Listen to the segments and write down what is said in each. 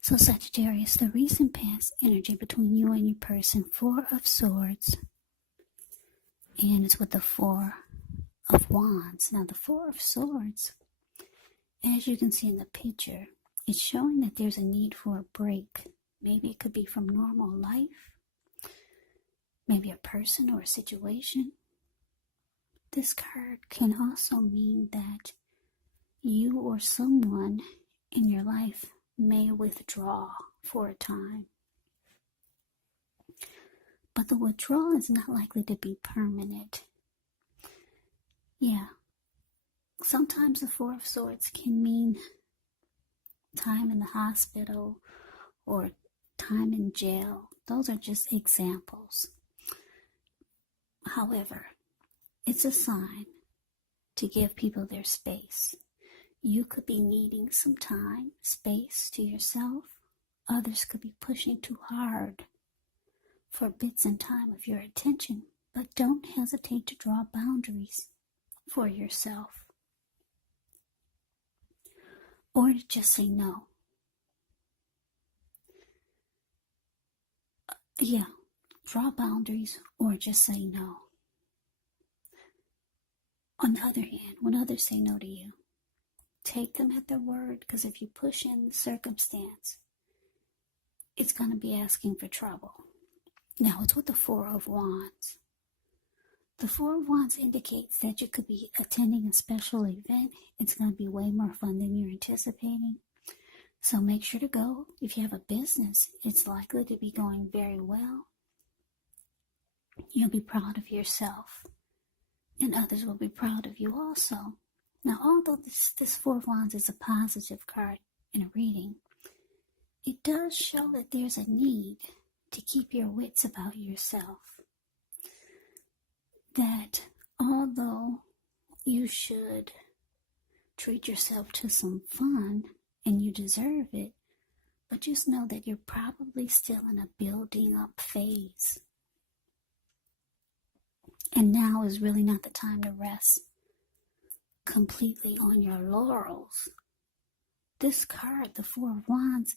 So Sagittarius, the recent past energy between you and your person, Four of Swords, and it's with the Four of Wands. Now the Four of Swords, as you can see in the picture, it's showing that there's a need for a break. Maybe it could be from normal life, maybe a person or a situation. This card can also mean that you or someone in your life may withdraw for a time. But the withdrawal is not likely to be permanent. Yeah. Sometimes the Four of Swords can mean time in the hospital or time in jail. Those are just examples. However, it's a sign to give people their space. You could be needing some time, space to yourself. Others could be pushing too hard for bits and time of your attention, but don't hesitate to draw boundaries for yourself. Or to just say no. Draw boundaries or just say no. On the other hand, when others say no to you, take them at their word, because if you push in the circumstance, it's going to be asking for trouble. Now, it's with the Four of Wands. The Four of Wands indicates that you could be attending a special event. It's going to be way more fun than you're anticipating. So make sure to go. If you have a business, it's likely to be going very well. You'll be proud of yourself, and others will be proud of you also. Now, although this Four of Wands is a positive card in a reading, it does show that there's a need to keep your wits about yourself. That although you should treat yourself to some fun, and you deserve it, but just know that you're probably still in a building up phase. And now is really not the time to rest completely on your laurels. This card, the Four of Wands,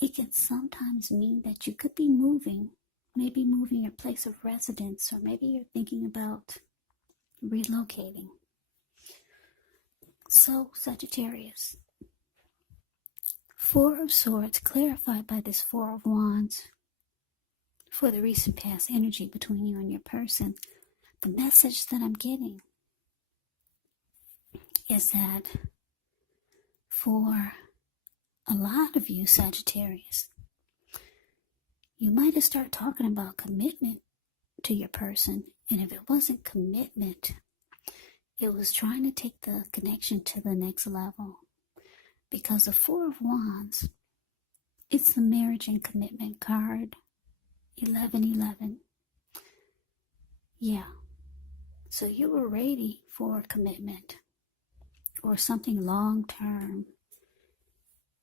it can sometimes mean that you could be moving, maybe moving your place of residence, or maybe you're thinking about relocating. So, Sagittarius, Four of Swords clarified by this Four of Wands for the recent past energy between you and your person. The message that I'm getting is that for a lot of you, Sagittarius, you might have started talking about commitment to your person, and if it wasn't commitment, it was trying to take the connection to the next level. Because the Four of Wands, it's the marriage and commitment card, 1111. Yeah. So you were ready for commitment or something long term.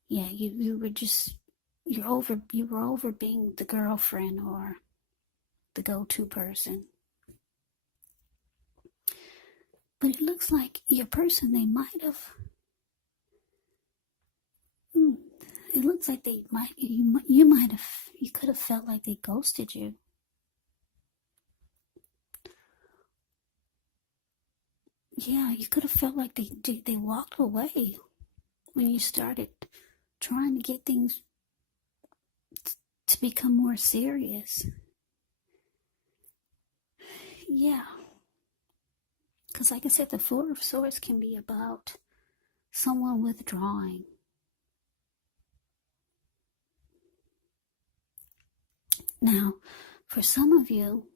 Yeah, you were over being the girlfriend or the go-to person. But it looks like your person, they might have, it looks like you could have felt like they ghosted you. Yeah, you could have felt like they walked away when you started trying to get things to become more serious. Yeah. Because like I said, the Four of Swords can be about someone withdrawing. Now, for some of you,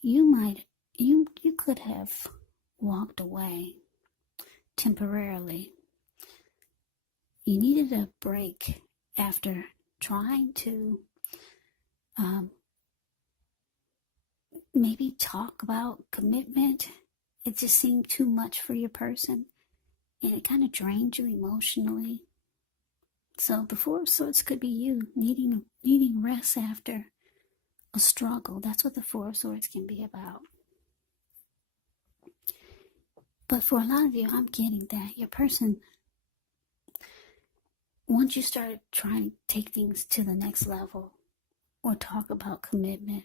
you could have walked away temporarily. You needed a break after trying to maybe talk about commitment. It just seemed too much for your person, and it kind of drained you emotionally. So the Four of Swords could be you needing rest after a struggle. That's what the Four of Swords can be about. But for a lot of you, I'm getting that your person, once you started trying to take things to the next level or talk about commitment,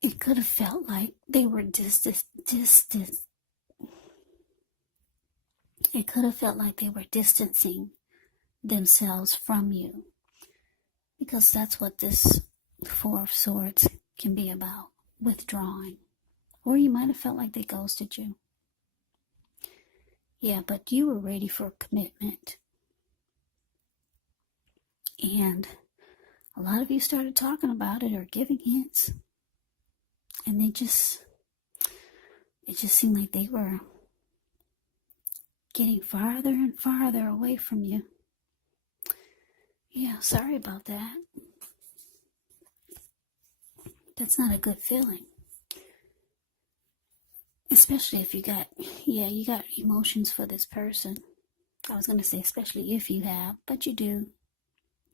it could have felt like they were distant. It could have felt like they were distancing themselves from you, because that's what this Four of Swords can be about, withdrawing. Or you might have felt like they ghosted you. Yeah, but you were ready for commitment. And a lot of you started talking about it or giving hints. And it just seemed like they were getting farther and farther away from you. Yeah, sorry about that. That's not a good feeling. Especially if you got emotions for this person. I was going to say especially if you have, but you do.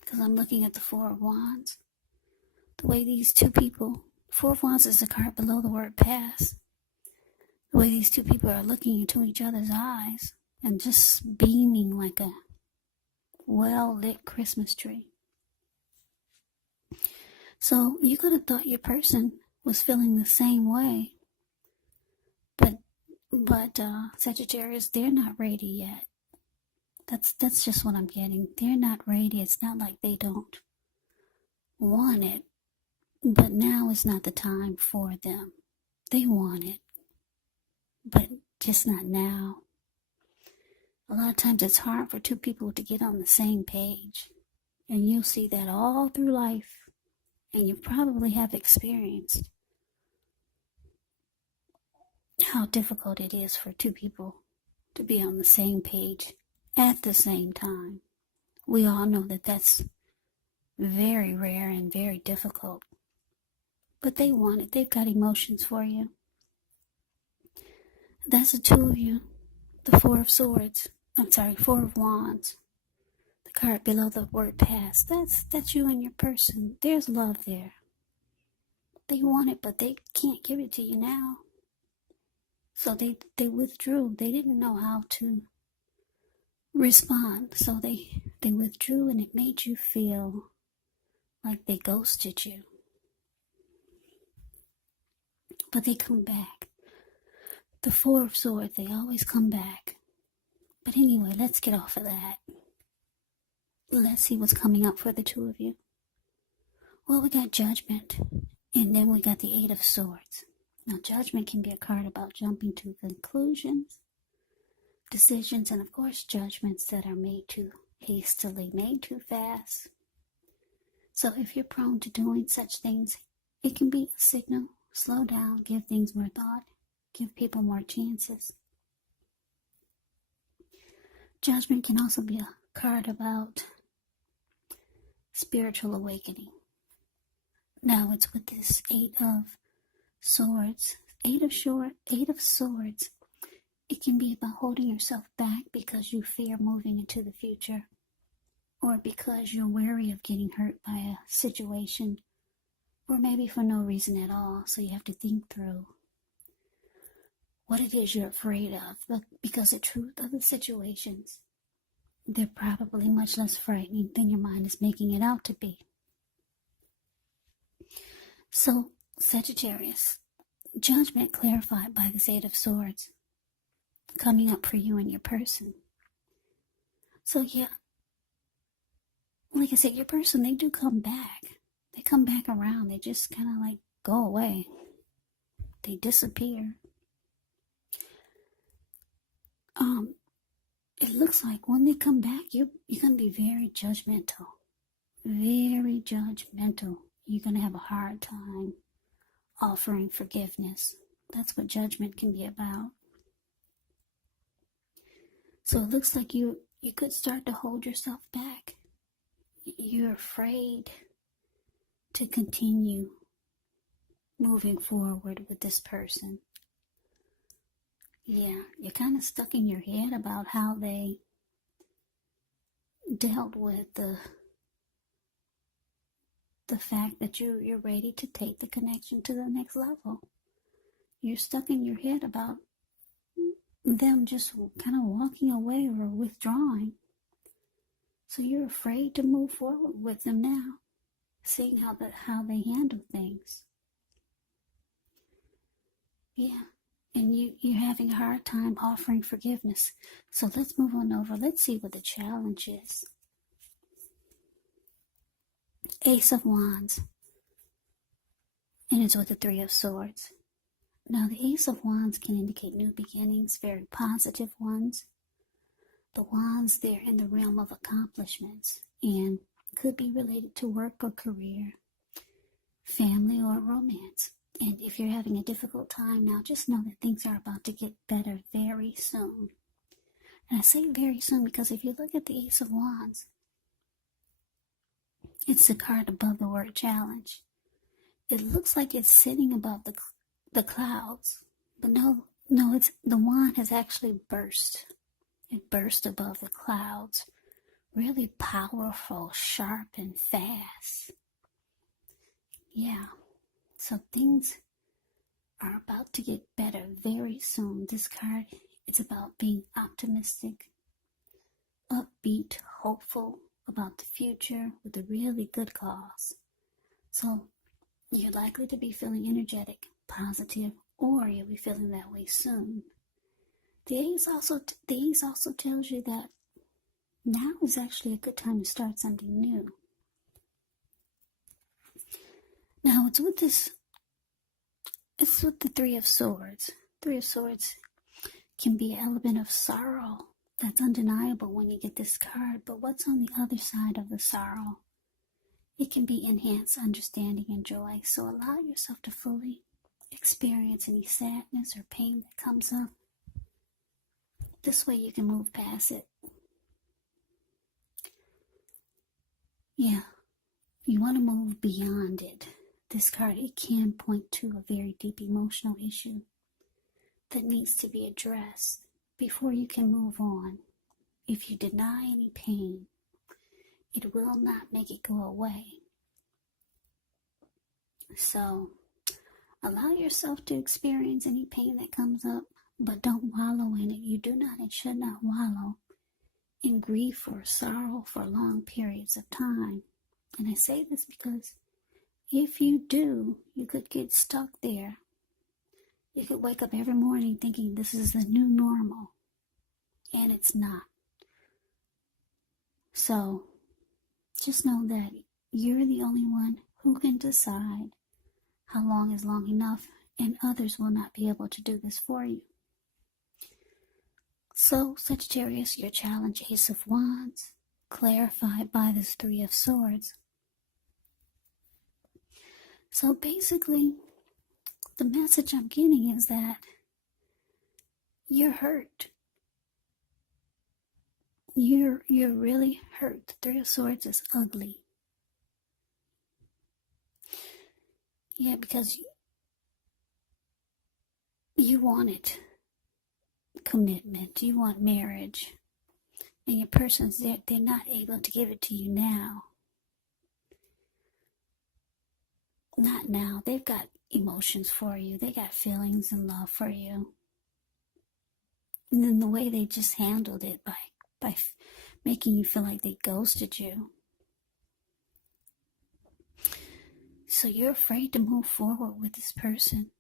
Because I'm looking at the Four of Wands. The way these two people, Four of Wands is the card below the word pass. The way these two people are looking into each other's eyes and just beaming like a well-lit Christmas tree. So you could have thought your person was feeling the same way. But Sagittarius, they're not ready yet. That's just what I'm getting. They're not ready. It's not like they don't want it, but now is not the time for them. They want it, but just not now. A lot of times it's hard for two people to get on the same page, and you'll see that all through life, and you probably have experienced how difficult it is for two people to be on the same page at the same time. We all know that that's very rare and very difficult. But they want it. They've got emotions for you. That's the two of you. The Four of Swords. Four of Wands. The card below the word past. That's you and your person. There's love there. They want it, but they can't give it to you now. So they withdrew. They didn't know how to respond. So they withdrew, and it made you feel like they ghosted you. But they come back. The Four of Swords, they always come back. But anyway, let's get off of that. Let's see what's coming up for the two of you. Well, we got Judgment, and then we got the Eight of Swords. Now, Judgment can be a card about jumping to conclusions, decisions, and of course, judgments that are made too hastily, made too fast. So if you're prone to doing such things, it can be a signal. Slow down, give things more thought, give people more chances. Judgment can also be a card about spiritual awakening. Now it's with this Eight of Swords. Eight of Swords. It can be about holding yourself back because you fear moving into the future, or because you're wary of getting hurt by a situation, or maybe for no reason at all. So you have to think through what it is you're afraid of. But because the truth of the situations, they're probably much less frightening than your mind is making it out to be. So, Sagittarius, Judgment clarified by the Eight of Swords coming up for you and your person. So yeah, like I said, your person, they do come back. They come back around. They just kind of like go away. They disappear. It looks like when they come back, you're going to be very judgmental. Very judgmental. You're going to have a hard time offering forgiveness. That's what Judgment can be about. So it looks like you could start to hold yourself back. You're afraid to continue moving forward with this person. Yeah, you're kind of stuck in your head about how they dealt with the fact that you're ready to take the connection to the next level. You're stuck in your head about them just kind of walking away or withdrawing. So you're afraid to move forward with them now, seeing how they handle things. Yeah. And you're having a hard time offering forgiveness. So let's move on over. Let's see what the challenge is. Ace of Wands. And it's with the Three of Swords. Now, the Ace of Wands can indicate new beginnings, very positive ones. The Wands, they're in the realm of accomplishments and could be related to work or career, family or romance. And if you're having a difficult time now, just know that things are about to get better very soon. And I say very soon because if you look at the Ace of Wands, it's the card above the word challenge. It looks like it's sitting above the clouds, but no, it's the wand has actually burst. It burst above the clouds. Really powerful, sharp, and fast. Yeah. So things are about to get better very soon. This card, it's about being optimistic, upbeat, hopeful about the future with a really good cause. So you're likely to be feeling energetic, positive, or you'll be feeling that way soon. The Ace also tells you that now is actually a good time to start something new. Now it's with the Three of Swords. Three of Swords can be an element of sorrow. That's undeniable when you get this card. But what's on the other side of the sorrow? It can be enhanced understanding and joy. So allow yourself to fully experience any sadness or pain that comes up. This way you can move past it. Yeah, you want to move beyond it. This card, it can point to a very deep emotional issue that needs to be addressed before you can move on. If you deny any pain, it will not make it go away. So, allow yourself to experience any pain that comes up, but don't wallow in it. You do not and should not wallow in grief or sorrow for long periods of time. And I say this because if you do, you could get stuck there. You could wake up every morning thinking this is the new normal, and it's not. So, just know that you're the only one who can decide how long is long enough, and others will not be able to do this for you. So, Sagittarius, your challenge, Ace of Wands, clarified by this Three of Swords. So basically, the message I'm getting is that you're hurt. You're really hurt. The Three of Swords is ugly. Yeah, because you wanted commitment. You want marriage. And your person's there, they're not able to give it to you now. Not now. They've got emotions for you. They got feelings and love for you. And then the way they just handled it by making you feel like they ghosted you. So you're afraid to move forward with this person.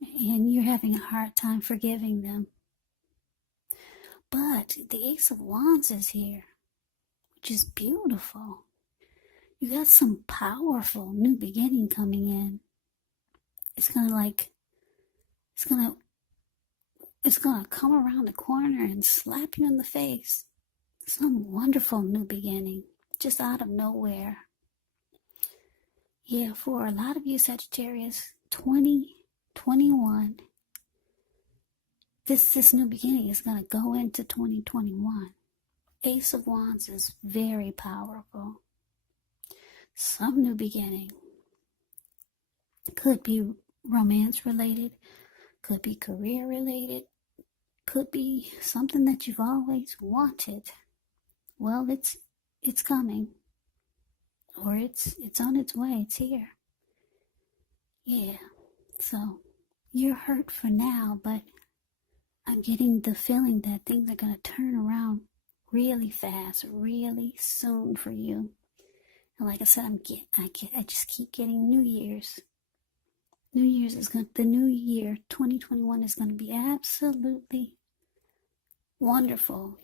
And you're having a hard time forgiving them. But the Ace of Wands is here, which is beautiful. You got some powerful new beginning coming in. It's gonna come around the corner and slap you in the face. Some wonderful new beginning, just out of nowhere. Yeah, for a lot of you Sagittarius, 2021, this new beginning is gonna go into 2021. Ace of Wands is very powerful. Some new beginning. Could be romance related, could be career related, could be something that you've always wanted. Well, it's coming. Or it's on its way, it's here. Yeah. So you're hurt for now, but I'm getting the feeling that things are going to turn around really fast, really soon for you. And like I said, I just keep getting New Year's. The new year, 2021, is going to be absolutely wonderful.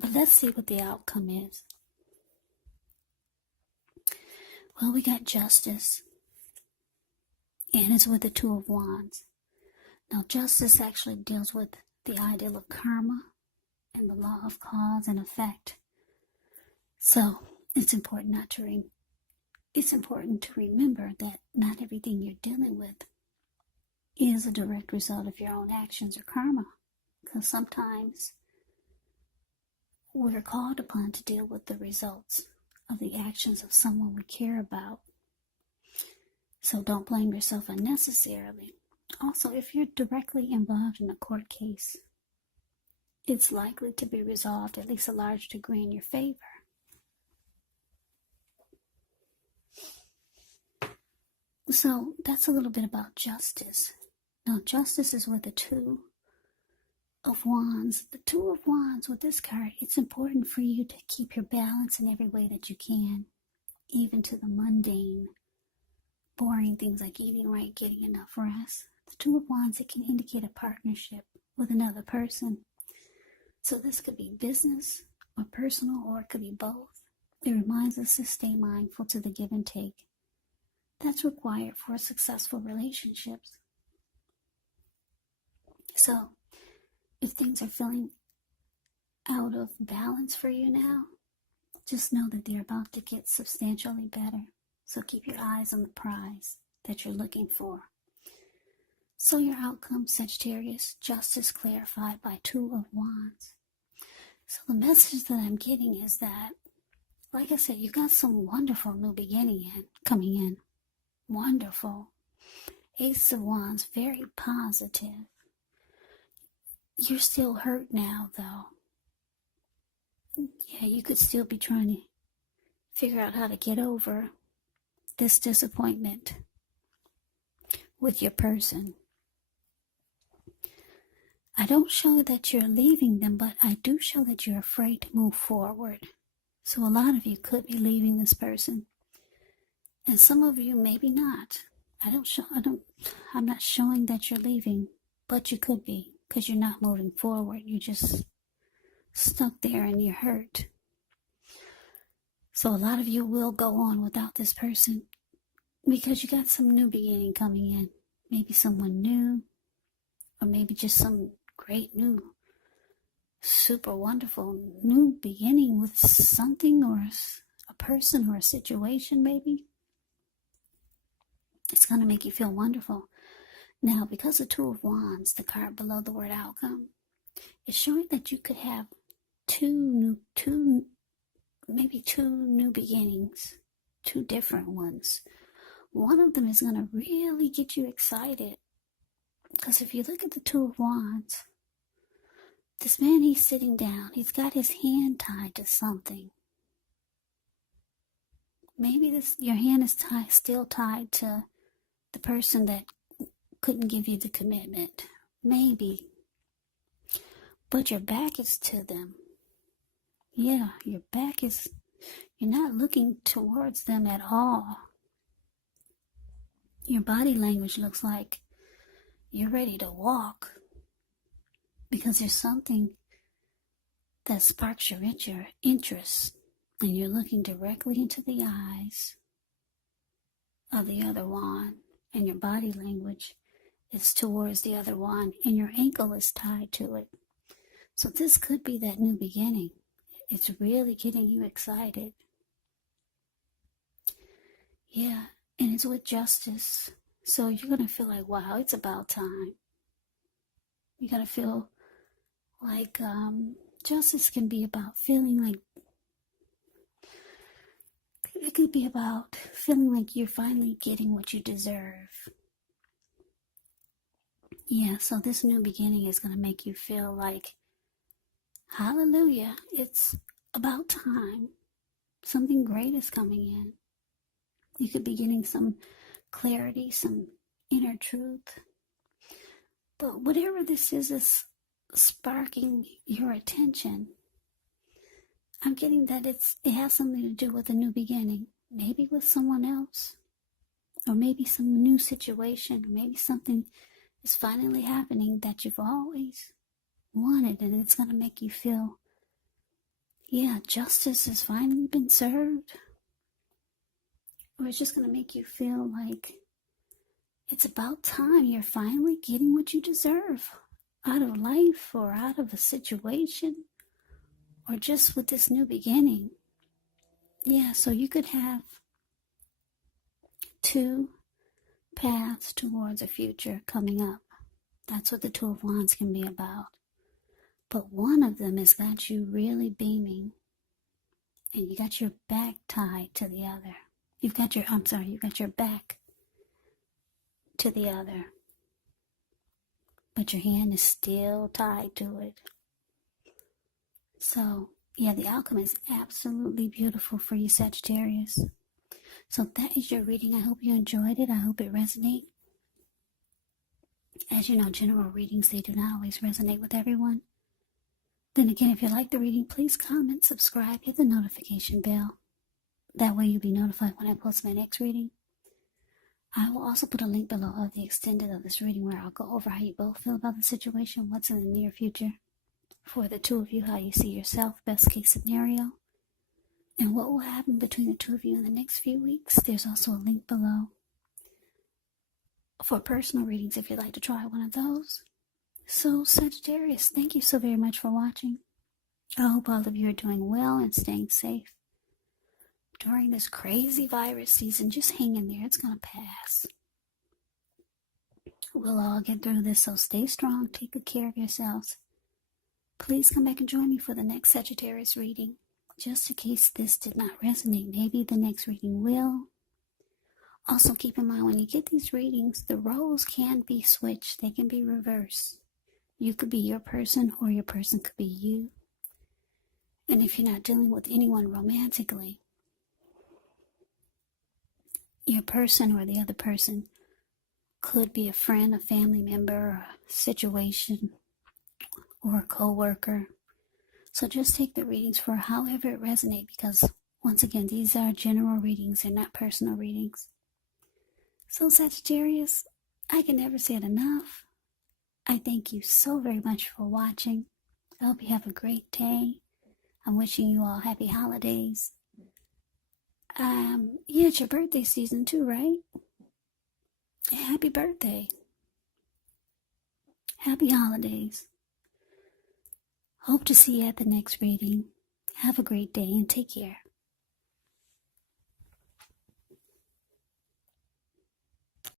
But let's see what the outcome is. Well, we got Justice, and it's with the Two of Wands. Now, Justice actually deals with the ideal of karma and the law of cause and effect. So it's important to remember that not everything you're dealing with is a direct result of your own actions or karma, because sometimes we're called upon to deal with the results of the actions of someone we care about. So don't blame yourself unnecessarily. Also, if you're directly involved in a court case, it's likely to be resolved at least a large degree in your favor. So that's a little bit about Justice. Now, Justice is with the Two of Wands. The Two of Wands with this card, it's important for you to keep your balance in every way that you can, even to the mundane, boring things like eating right, getting enough rest. The Two of Wands, it can indicate a partnership with another person. So this could be business or personal, or it could be both. It reminds us to stay mindful to the give and take that's required for successful relationships. So if things are feeling out of balance for you now, just know that they're about to get substantially better. So keep your eyes on the prize that you're looking for. So your outcome, Sagittarius, Justice clarified by Two of Wands. So the message that I'm getting is that, like I said, you got some wonderful new beginning coming in. Wonderful. Ace of Wands, very positive. You're still hurt now, though. Yeah, you could still be trying to figure out how to get over this disappointment with your person. I don't show that you're leaving them, but I do show that you're afraid to move forward. So a lot of you could be leaving this person. And some of you maybe not. I'm not showing that you're leaving, but you could be, because you're not moving forward. You're just stuck there and you're hurt. So a lot of you will go on without this person because you got some new beginning coming in. Maybe someone new, or maybe just some great new, super wonderful new beginning with something or a person or a situation maybe. It's going to make you feel wonderful. Now, because of Two of Wands, the card below the word outcome, it's showing that you could have two new beginnings, two different ones. One of them is going to really get you excited. Because if you look at the Two of Wands, this man, he's sitting down. He's got his hand tied to something. Maybe your hand is still tied to the person that couldn't give you the commitment. Maybe. But your back is to them. Yeah, your back is, you're not looking towards them at all. Your body language looks like you're ready to walk because there's something that sparks your interest, and you're looking directly into the eyes of the other one, and your body language is towards the other one, and your ankle is tied to it. So this could be that new beginning. It's really getting you excited. Yeah, and it's with Justice. So you're going to feel like, wow, it's about time. You're going to feel like Justice can be about feeling like, it could be about feeling like you're finally getting what you deserve. Yeah, so this new beginning is going to make you feel like, hallelujah, it's about time. Something great is coming in. You could be getting some clarity, some inner truth. But whatever this is sparking your attention. I'm getting that it has something to do with a new beginning. Maybe with someone else. Or maybe some new situation. Or maybe something is finally happening that you've always wanted. And it's going to make you feel, yeah, justice has finally been served. Or it's just going to make you feel like it's about time you're finally getting what you deserve out of life or out of a situation or just with this new beginning. Yeah, so you could have two paths towards a future coming up. That's what the Two of Wands can be about. But one of them has got you really beaming and you got your back tied to the other. You've got your back to the other. But your hand is still tied to it. So, yeah, the outcome is absolutely beautiful for you, Sagittarius. So that is your reading. I hope you enjoyed it. I hope it resonated. As you know, general readings, they do not always resonate with everyone. Then again, if you like the reading, please comment, subscribe, hit the notification bell. That way you'll be notified when I post my next reading. I will also put a link below of the extended of this reading where I'll go over how you both feel about the situation, what's in the near future for the two of you, how you see yourself, best case scenario, and what will happen between the two of you in the next few weeks. There's also a link below for personal readings if you'd like to try one of those. So Sagittarius, thank you so very much for watching. I hope all of you are doing well and staying safe during this crazy virus season. Just hang in there. It's going to pass. We'll all get through this, so stay strong. Take good care of yourselves. Please come back and join me for the next Sagittarius reading. Just in case this did not resonate, maybe the next reading will. Also keep in mind when you get these readings, the roles can be switched. They can be reversed. You could be your person or your person could be you. And if you're not dealing with anyone romantically, your person or the other person could be a friend, a family member, a situation, or a co-worker. So just take the readings for however it resonates, because once again, these are general readings and not personal readings. So Sagittarius, I can never say it enough. I thank you so very much for watching. I hope you have a great day. I'm wishing you all happy holidays. Yeah, it's your birthday season too, right? Happy birthday. Happy holidays. Hope to see you at the next reading. Have a great day and take care.